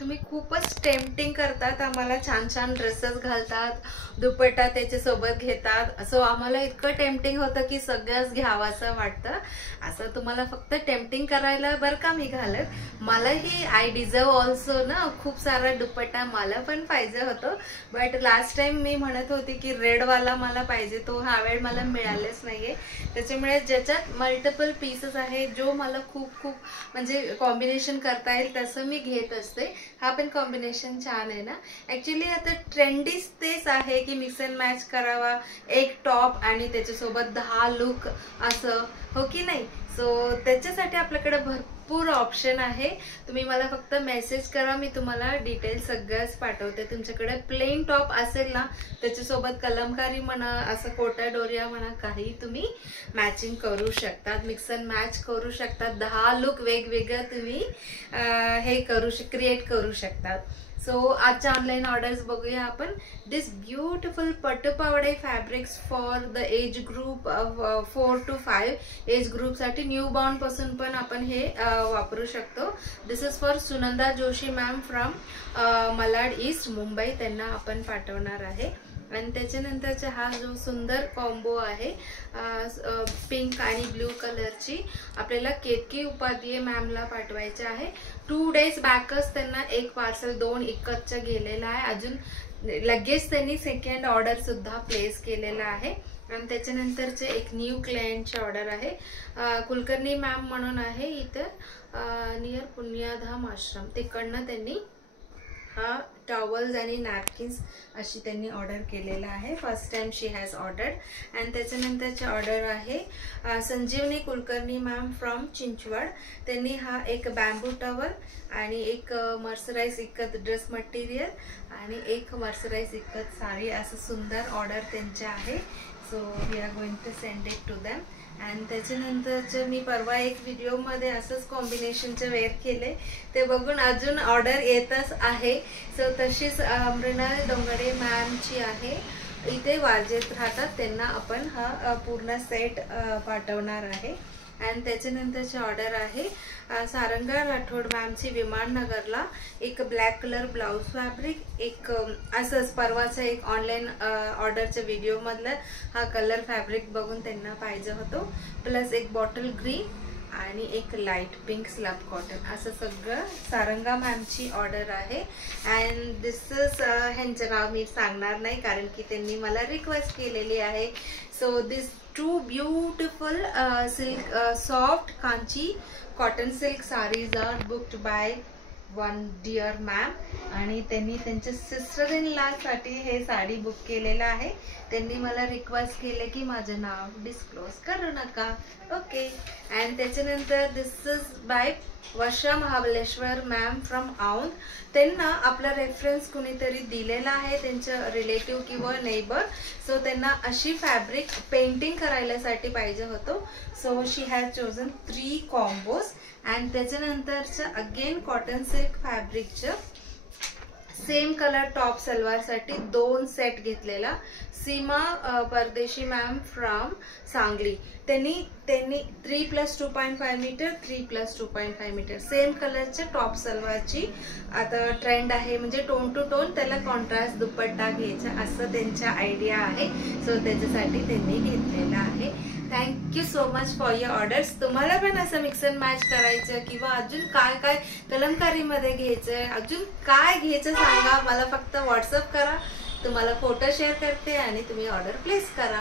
तुम्ही खूपच टेम्पटिंग करतात, आम्हाला छान छान ड्रेसेस घालतात, दुपट्टा त्याच्यासोबत घेतात. सो आम्हाला इतकं टेम्पटिंग होतं की सगळंच घ्यावं असं वाटतं. असं तुम्हाला फक्त टेम्पटिंग करायला बरं का मी घालत, मलाही आय डिझर्व ऑल्सो ना, खूप सारा दुपट्टा मला पण पाहिजे होतं. बट लास्ट टाइम मी म्हणत होती की रेडवाला मला पाहिजे, तो हा वेळ मला मिळालेच नाहीये. त्याच्यामुळे ज्याच्यात मल्टिपल पीसेस आहे, जो मला खूप खूप म्हणजे कॉम्बिनेशन करता येईल तसं मी घेत असते. हा पण कॉम्बिनेशन छान आहे ना. ऍक्च्युली आता ट्रेंडीच तेच आहे की मिक्स अँड मॅच करावा, एक टॉप आणि त्याच्यासोबत 10 लुक असं, हो की नाही. सो त्याच्यासाठी आपल्याकडे भरपूर ऑप्शन आहे. तुम्ही मला फक्त मेसेज करा, मी तुम्हाला डिटेल सगळंच पाठवते. तुमच्याकडे प्लेन टॉप असेल ना, त्याच्यासोबत कलमकारी म्हणा, असं कोटा डोरिया म्हणा, काही तुम्ही मॅचिंग करू शकतात, मिक्स अँड मॅच करू शकतात. 10 लुक वेगवेगळं तुम्ही हे क्रिएट करू शकतात. सो आजच्या ऑनलाईन ऑर्डर्स बघूया आपण. दिस ब्युटिफुल पटुपावडे fabrics for the age group 4 to 5 age group साठी, न्यू बॉर्न पासून पण आपण हे वापरू शकतो. This is for Sunanda Joshi ma'am from Malad east Mumbai, त्यांना आपण पाठवणार आहे. आणि त्याच्यानंतरचा हा जो सुंदर कॉम्बो आहे पिंक आणि ब्ल्यू कलरची, आपल्याला केतकी उपाध्याय मॅमला पाठवायचे आहे. 2 days बॅकच त्यांना एक पार्सल 2 इकतचं गेलेला आहे. अजून लगेच त्यांनी सेकंड ऑर्डर सुद्धा प्लेस केलेला आहे. आणि त्याच्यानंतरचे एक न्यू क्लायंटची ऑर्डर आहे, कुलकर्णी मॅम म्हणून आहे इथं नियर पुण्याधाम आश्रम, तिकडनं त्यांनी हा टॉवल्स आणि नॅपकिन्स अशी त्यांनी ऑर्डर केलेला आहे. First time she has ordered. आणि त्याच्यानंतरची ऑर्डर आहे संजीवनी कुलकर्णी मॅम फ्रॉम चिंचवड, त्यांनी हा एक बॅम्बू टॉवल आणि एक मर्सराइज इकत ड्रेस मटेरियल आणि एक मर्सराइज इकत साडी, असं सुंदर ऑर्डर त्यांचे आहे. So we are going to send it to them. आणि त्याच्यानंतरचं मी परवा एक व्हिडिओमध्ये असंच कॉम्बिनेशनचे वेअर केले, ते बघून अजून ऑर्डर येतच आहे. सो तशीच मृणाल डोंगरे मॅमची आहे, इथे वाजेत राहतात, त्यांना आपण हा पूर्ण सेट पाठवणार आहे. आणि त्याच्यानंतरची ऑर्डर आहे सारंगा राठोड मॅमची विमाननगरला, एक ब्लॅक कलर ब्लाउज फॅब्रिक, एक असंच परवाचा एक ऑनलाईन ऑर्डरच्या व्हिडिओ मधलं हा कलर फॅब्रिक बघून त्यांना पाहिजे होतो, प्लस एक बॉटल ग्रीन आणि एक लाईट पिंक स्लब कॉटन, असं सगळं सारंगा मॅमची ऑर्डर आहे. अँड दिस इज ह्यांचं नाव मी सांगणार नाही कारण की त्यांनी मला रिक्वेस्ट केलेली आहे. So this 2 beautiful silk soft Kanchi cotton silk saris are booked by one dear ma'am, आणि त्यांनी त्यांच्या सिस्टर इन लॉ साठी हे साडी बुक केलेलं आहे. त्यांनी मला रिक्वेस्ट केले की माझं नाव डिस्क्लोज करू नका, ओके. अँड त्याच्यानंतर this is by Varsha Mahabaleshwar ma'am from Aundh, त्यांना आपला रेफरन्स कुणीतरी दिलेला आहे, त्यांचं रिलेटिव्ह किंवा नेबर. सो त्यांना अशी फॅब्रिक पेंटिंग करायलासाठी पाहिजे होतं. So she has chosen 3 combos. And त्याच्यानंतरचं अगेन कॉटन सिल्क फॅब्रिकचं सेम कलर टॉप सलवार साठी 2 सेट घेतलेला. सीमा परदेशी मॅम फ्रॉम सांगली, त्यांनी 3+2.5 मीटर 3+2.5 मीटर सेम कलरचे टॉप सलवारची आता ट्रेंड आहे, म्हणजे टोन टू टोन त्याला कॉन्ट्रास्ट दुपट्टा घ्यायचा असं त्यांचा आयडिया आहे. सो त्याच्यासाठी त्यांनी घेतलेला आहे. Thank you so much for your orders. तुम्हाला पण असं मिक्स अँड मॅच करायचं किंवा अजून काय काय कलमकारीमध्ये घ्यायचं, अजून काय घ्यायचं सांगा, मला फक्त व्हॉट्सअप करा, तुम्हाला फोटो शेअर करते आणि तुम्ही ऑर्डर प्लेस करा.